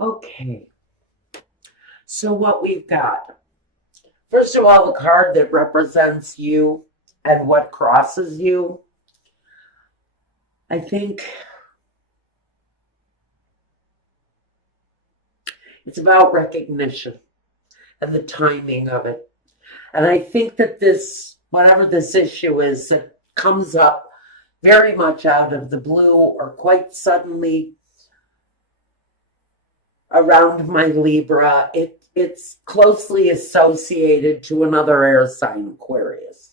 Okay, so what we've got, first of all, the card that represents you and what crosses you. I think it's about recognition and the timing of it. And I think that this, whatever this issue is that comes up very much out of the blue or quite suddenly around my Libra, it's closely associated to another air sign, Aquarius.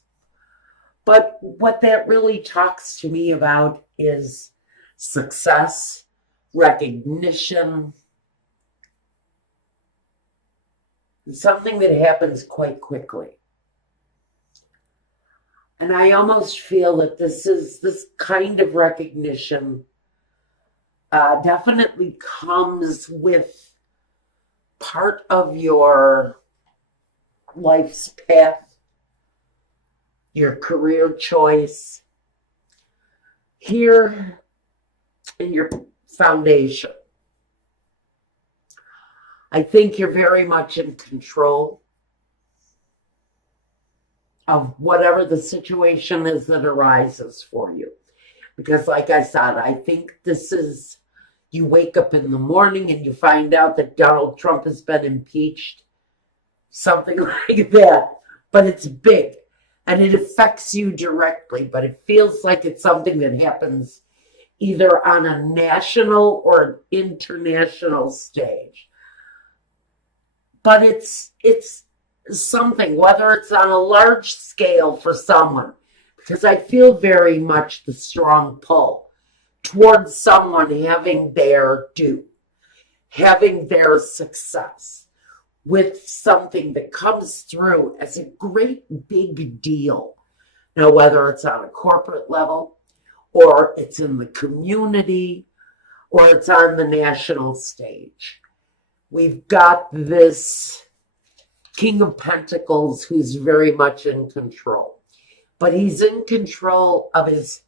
But what that really talks to me about is success, recognition, something that happens quite quickly. And I almost feel that this kind of recognition definitely comes with part of your life's path, your career choice, here in your foundation. I think you're very much in control of whatever the situation is that arises for you. Because, like I said, I think this is, you wake up in the morning and you find out that Donald Trump has been impeached, something like that. But it's big and it affects you directly, but it feels like it's something that happens either on a national or an international stage. But it's something, whether it's on a large scale for someone, because I feel very much the strong pull towards someone having their due, having their success with something that comes through as a great big deal. Now, whether it's on a corporate level, or it's in the community, or it's on the national stage. We've got this King of Pentacles who's very much in control. But he's in control of his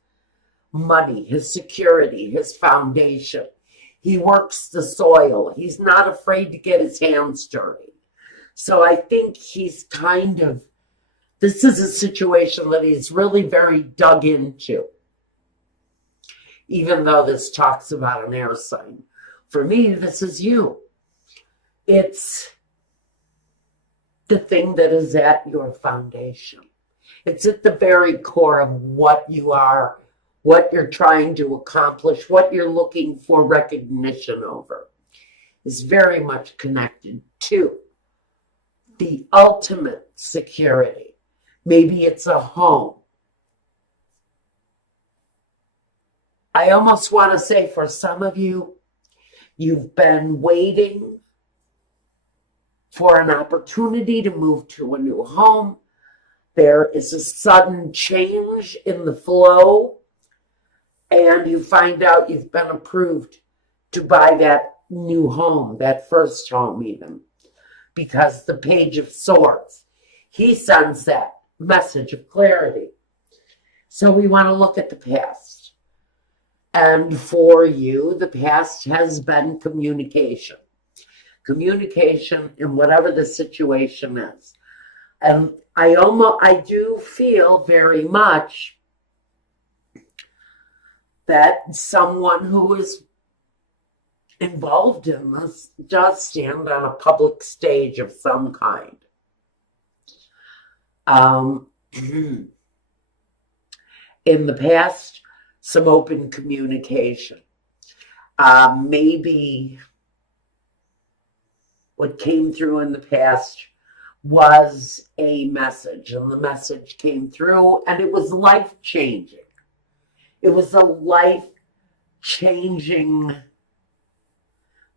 money, his security, his foundation. He works the soil. He's not afraid to get his hands dirty. So I think he's kind of, this is a situation that he's really very dug into. Even though this talks about an air sign. For me, this is you. It's the thing that is at your foundation. It's at the very core of what you are, what you're trying to accomplish, what you're looking for recognition over. Is very much connected to the ultimate security. Maybe it's a home. I almost want to say for some of you, you've been waiting for an opportunity to move to a new home. There is a sudden change in the flow, and you find out you've been approved to buy that new home, that first home even, because the Page of Swords, he sends that message of clarity. So we want to look at the past. And for you, the past has been communication. Communication in whatever the situation is. And I do feel very much that someone who is involved in this does stand on a public stage of some kind. In the past, some open communication. Maybe what came through in the past was a message, and the message came through, and it was life-changing. It was a life-changing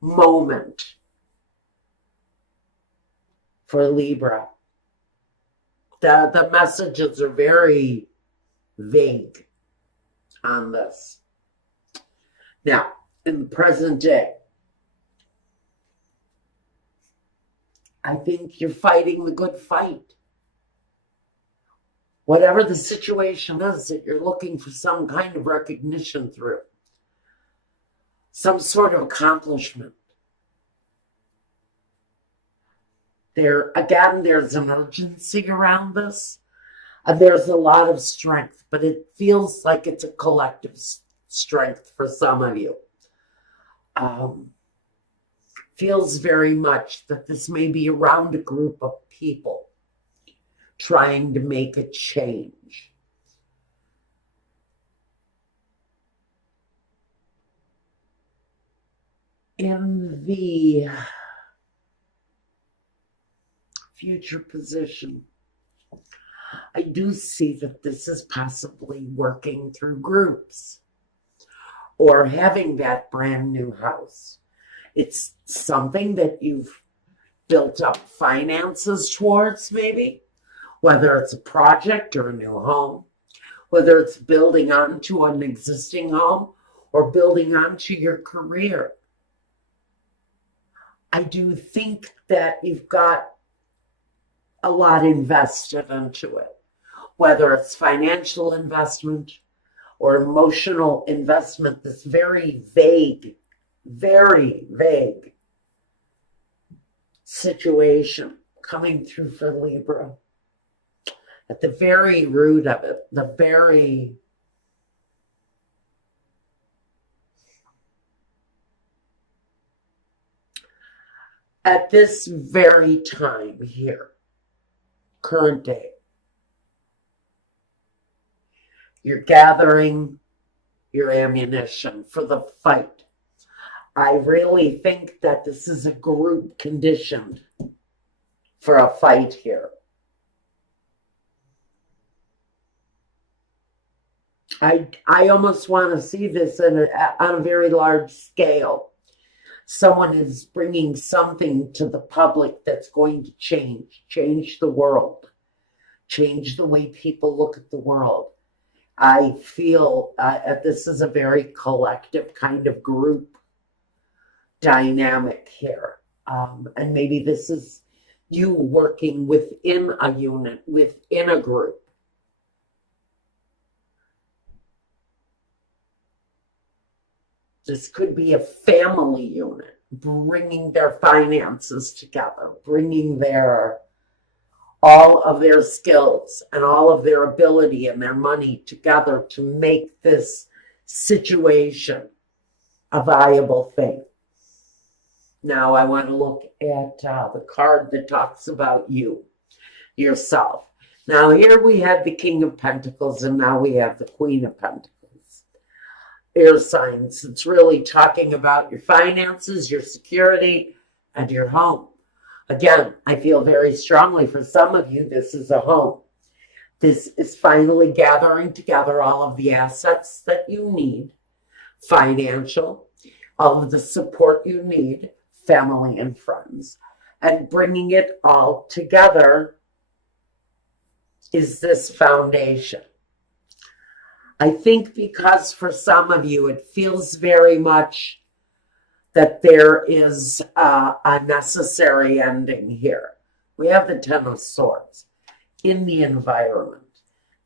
moment for Libra. The messages are very vague on this. Now, in the present day, I think you're fighting the good fight. Whatever the situation is that you're looking for some kind of recognition through, some sort of accomplishment. There's an urgency around this, and there's a lot of strength, but it feels like it's a collective strength for some of you. Feels very much that this may be around a group of people trying to make a change. In the future position, I do see that this is possibly working through groups or having that brand new house. It's something that you've built up finances towards, maybe, whether it's a project or a new home, whether it's building onto an existing home or building onto your career. I do think that you've got a lot invested into it, whether it's financial investment or emotional investment, this very vague situation coming through for Libra. At the very root of it, at this very time here, current day, you're gathering your ammunition for the fight. I really think that this is a group conditioned for a fight here. I almost want to see this on a very large scale. Someone is bringing something to the public that's going to change the world, change the way people look at the world. I feel this is a very collective kind of group dynamic here. And maybe this is you working within a unit, within a group. This could be a family unit, bringing their finances together, bringing all of their skills and all of their ability and their money together to make this situation a viable thing. Now I want to look at the card that talks about yourself. Now here we have the King of Pentacles, and now we have the Queen of Pentacles. Air signs. It's really talking about your finances, your security, and your home. Again, I feel very strongly for some of you, this is a home. This is finally gathering together all of the assets that you need, financial, all of the support you need, family and friends, and bringing it all together is this foundation. I think because for some of you, it feels very much that there is a necessary ending here. We have the Ten of Swords in the environment.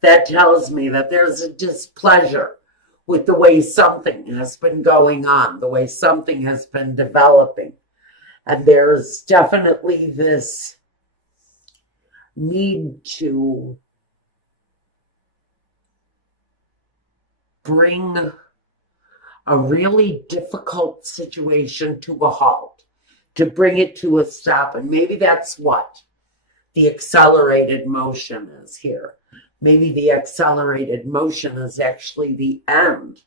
That tells me that there's a displeasure with the way something has been going on, the way something has been developing. And there's definitely this need to bring a really difficult situation to a halt, to bring it to a stop. And maybe that's what the accelerated motion is here. Maybe the accelerated motion is actually the end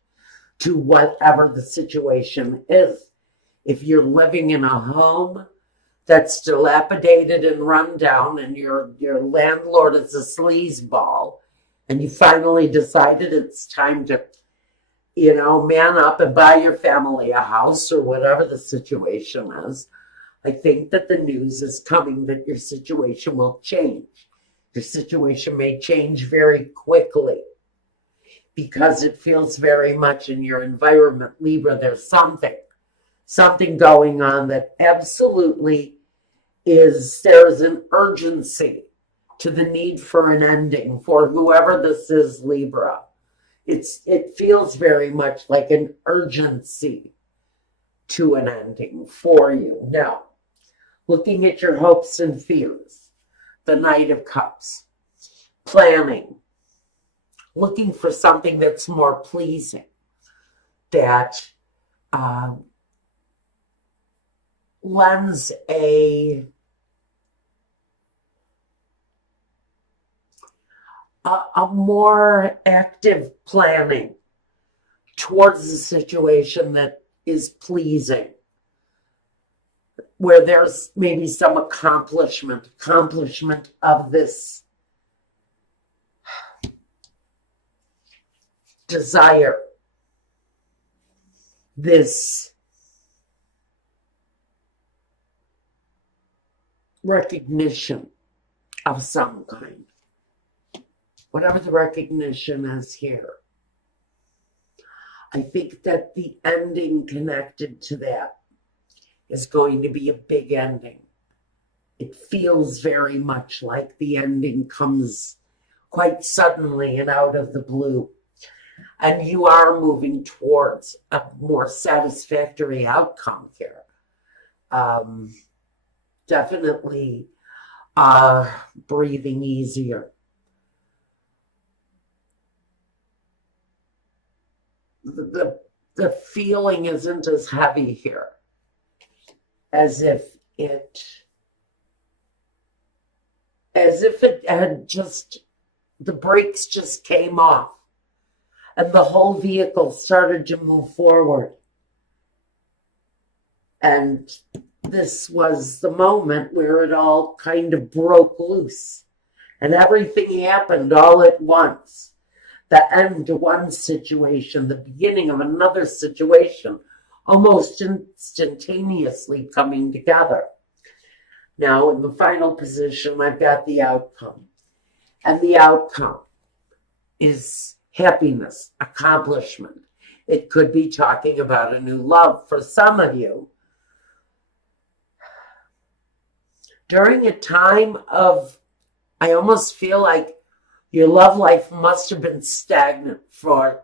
to whatever the situation is. If you're living in a home that's dilapidated and run down and your landlord is a sleazeball, and you finally decided it's time to, man up and buy your family a house or whatever the situation is, I think that the news is coming that your situation will change. Your situation may change very quickly because it feels very much in your environment, Libra, there's something going on that absolutely there's an urgency to the need for an ending for whoever this is, Libra. It feels very much like an urgency to an ending for you. Now, looking at your hopes and fears, the Knight of Cups, planning, looking for something that's more pleasing, that lends a more active planning towards the situation that is pleasing, where there's maybe some accomplishment of this desire, this recognition of some kind. Whatever the recognition is here. I think that the ending connected to that is going to be a big ending. It feels very much like the ending comes quite suddenly and out of the blue. And you are moving towards a more satisfactory outcome here. Definitely breathing easier. The feeling isn't as heavy here, as if it had just, the brakes just came off and the whole vehicle started to move forward. And this was the moment where it all kind of broke loose and everything happened all at once. The end to one situation, the beginning of another situation, almost instantaneously coming together. Now, in the final position, I've got the outcome. And the outcome is happiness, accomplishment. It could be talking about a new love for some of you. During a time of, I almost feel like your love life must have been stagnant for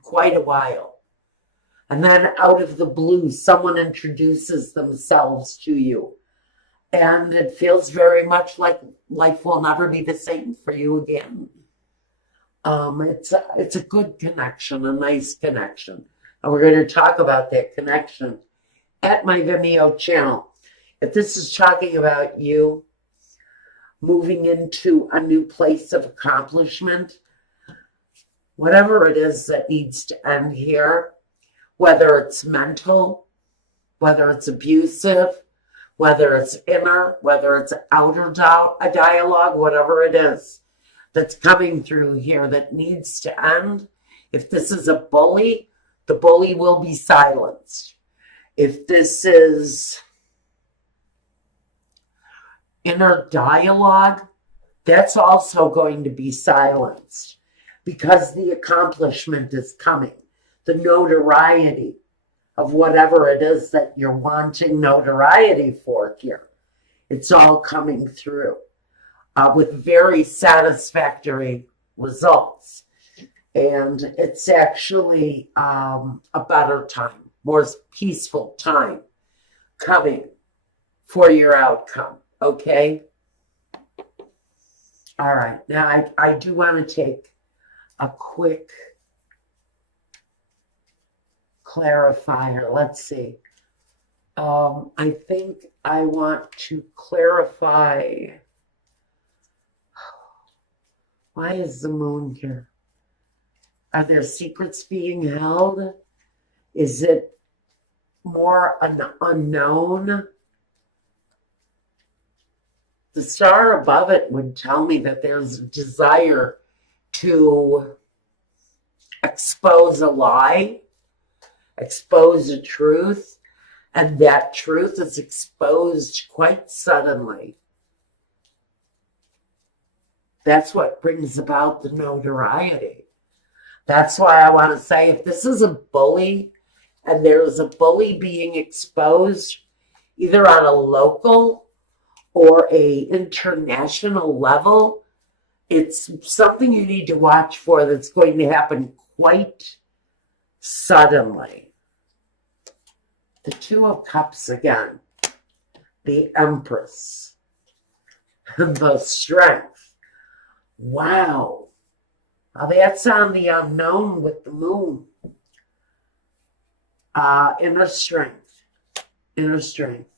quite a while. And then out of the blue, someone introduces themselves to you. And it feels very much like life will never be the same for you again. It's a good connection, a nice connection. And we're going to talk about that connection at my Vimeo channel. If this is talking about you moving into a new place of accomplishment, whatever it is that needs to end here, whether it's mental, whether it's abusive, whether it's inner, whether it's outer a dialogue, whatever it is that's coming through here that needs to end. If this is a bully, the bully will be silenced. If this is inner dialogue, that's also going to be silenced because the accomplishment is coming. The notoriety of whatever it is that you're wanting notoriety for here, it's all coming through with very satisfactory results. And it's actually a better time, more peaceful time coming for your outcome. Okay? All right. Now, I do want to take a quick clarifier. Let's see. I think I want to clarify. Why is the moon here? Are there secrets being held? Is it more an unknown? The star above it would tell me that there's a desire to expose a lie, expose a truth, and that truth is exposed quite suddenly. That's what brings about the notoriety. That's why I want to say, if this is a bully and there's a bully being exposed, either on a local or a international level, it's something you need to watch for that's going to happen quite suddenly. The Two of Cups again. the Empress, and the Strength. Wow. Now that's on the unknown with the moon. Inner strength. Inner strength.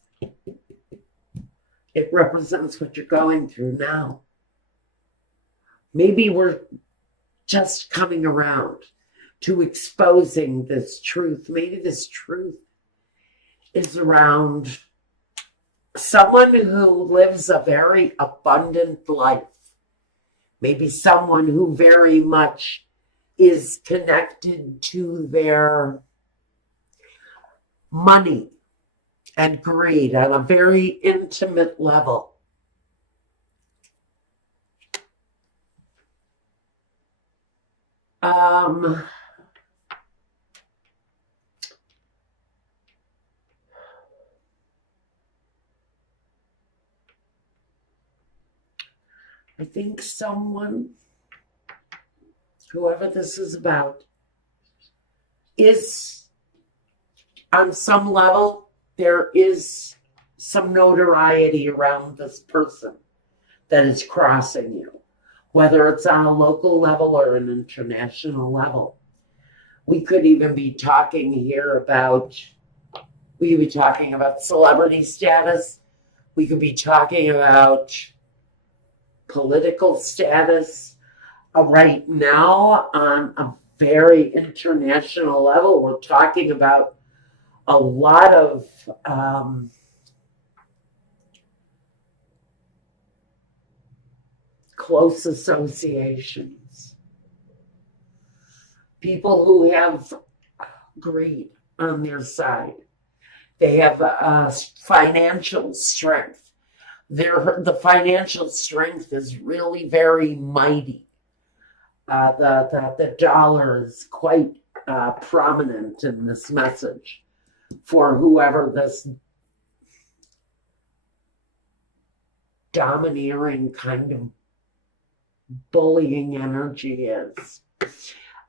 It represents what you're going through now. Maybe we're just coming around to exposing this truth. Maybe this truth is around someone who lives a very abundant life. Maybe someone who very much is connected to their money and greed on a very intimate level. I think someone, whoever this is about, is on some level, there is some notoriety around this person that is crossing you, whether it's on a local level or an international level. We could even be talking here about, we could be talking about celebrity status. We could be talking about political status. Right now, on a very international level, we're talking about a lot of close associations. People who have greed on their side. They have financial strength. The financial strength is really very mighty. The dollar is quite prominent in this message for whoever this domineering kind of bullying energy is.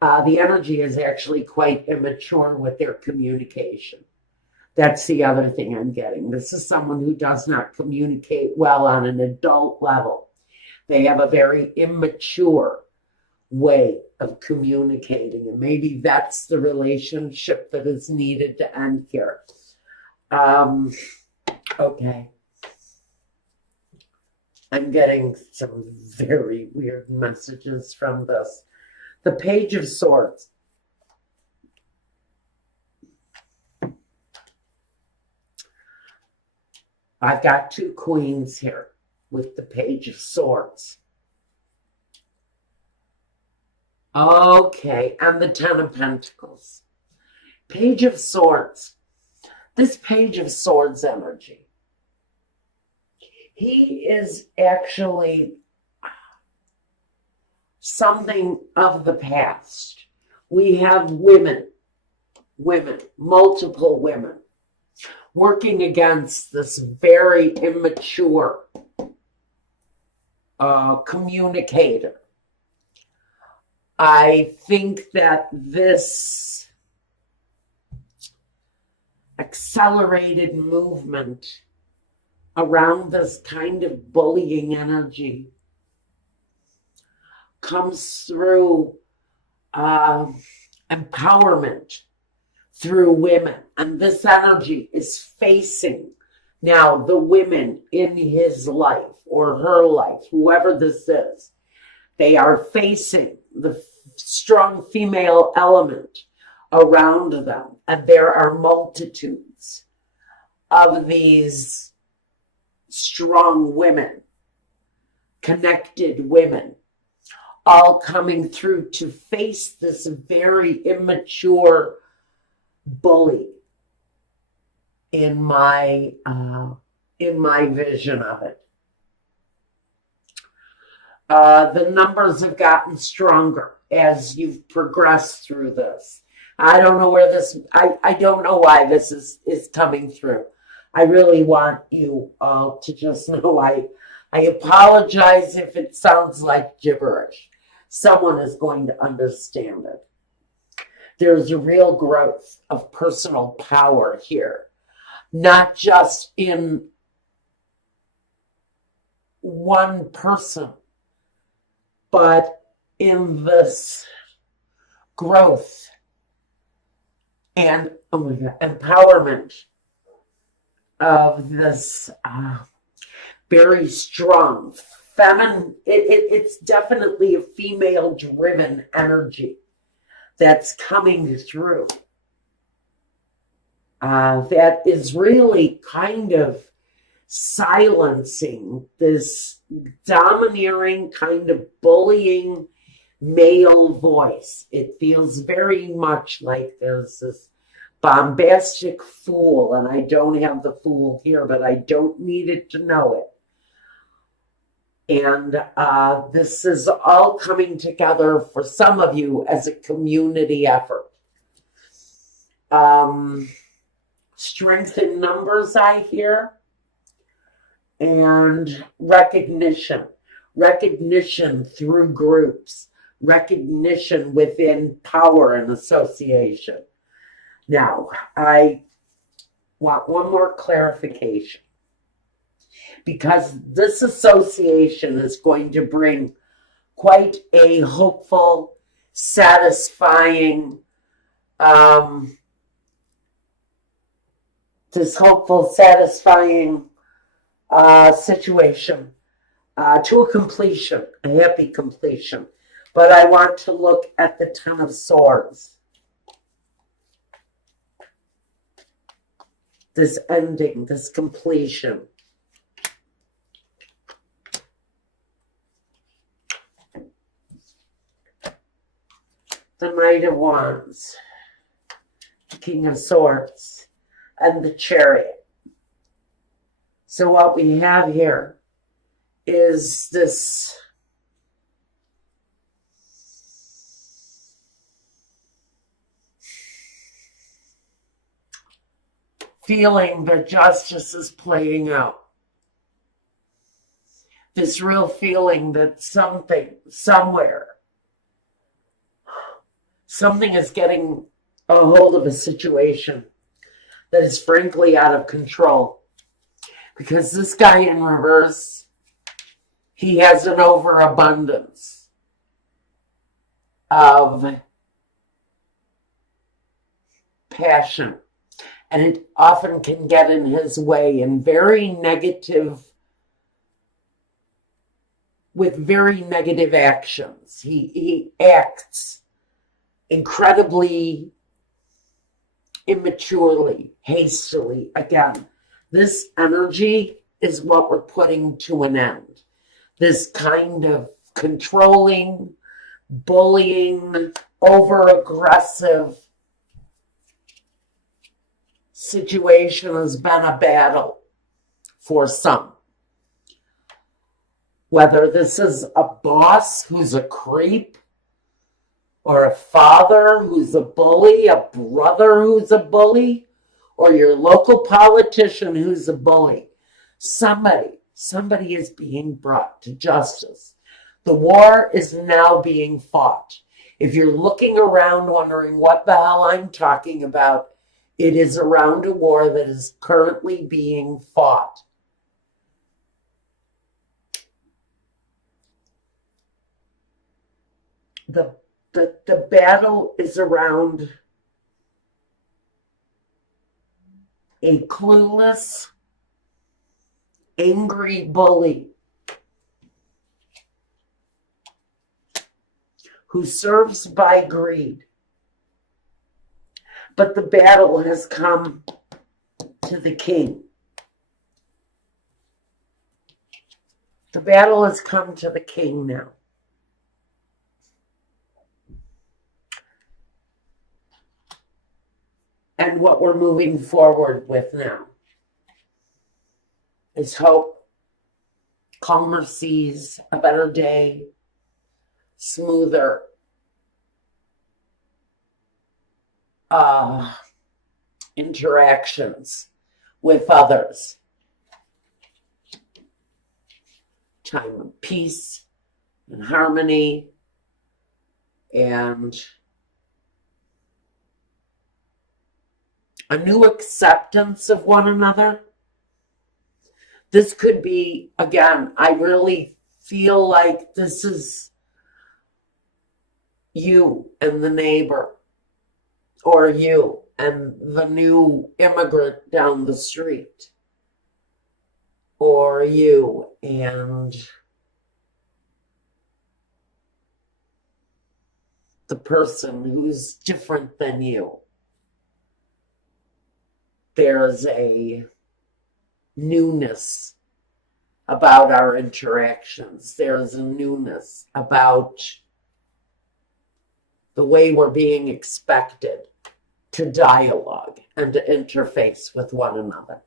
The energy is actually quite immature with their communication. That's the other thing I'm getting. This is someone who does not communicate well on an adult level. They have a very immature way of communicating, and maybe that's the relationship that is needed to end here. Okay. I'm getting some very weird messages from this. The Page of Swords. I've got two queens here with the Page of Swords. Okay, and the Ten of Pentacles. Page of Swords. This Page of Swords energy. He is actually something of the past. We have women, multiple women, working against this very immature communicator. I think that this accelerated movement around this kind of bullying energy comes through empowerment through women. And this energy is facing now the women in his life or her life, whoever this is. They are facing the strong female element around them. And there are multitudes of these strong women, connected women, all coming through to face this very immature bully in my vision of it. The numbers have gotten stronger as you've progressed through this. I don't know where this, I don't know why this is coming through. I really want you all to just know I apologize if it sounds like gibberish. Someone is going to understand it. There's a real growth of personal power here, not just in one person, but in this growth and empowerment of this very strong feminine, it's definitely a female driven energy that's coming through, that is really kind of silencing this domineering, kind of bullying male voice. It feels very much like there's this bombastic fool, and I don't have the fool here, but I don't need it to know it. And this is all coming together for some of you as a community effort. Strength in numbers, I hear, and recognition through groups, recognition within power and association. Now, I want one more clarification, because this association is going to bring quite a hopeful, satisfying, situation to a completion, a happy completion. But I want to look at the Ten of Swords. This ending, this completion. The Knight of Wands, the King of Swords, and the Chariot. So what we have here is this feeling that justice is playing out. This real feeling that something, somewhere, something is getting a hold of a situation that is frankly out of control. Because this guy in reverse, he has an overabundance of passion. And it often can get in his way in very negative, with very negative actions. He acts incredibly immaturely, hastily. Again, this energy is what we're putting to an end. This kind of controlling, bullying, over-aggressive situation has been a battle for some. Whether this is a boss who's a creep, or a father who's a bully, a brother who's a bully, or your local politician who's a bully. Somebody is being brought to justice. The war is now being fought. If you're looking around wondering what the hell I'm talking about, it is around a war that is currently being fought. The battle is around a clueless, angry bully who serves by greed. But the battle has come to the king. The battle has come to the king now. And what we're moving forward with now is hope, calmer seas, a better day, smoother interactions with others. Time of peace and harmony and a new acceptance of one another. This could be, again, I really feel like this is you and the neighbor, or you and the new immigrant down the street, or you and the person who's different than you. There's a newness about our interactions. There's a newness about the way we're being expected to dialogue and to interface with one another.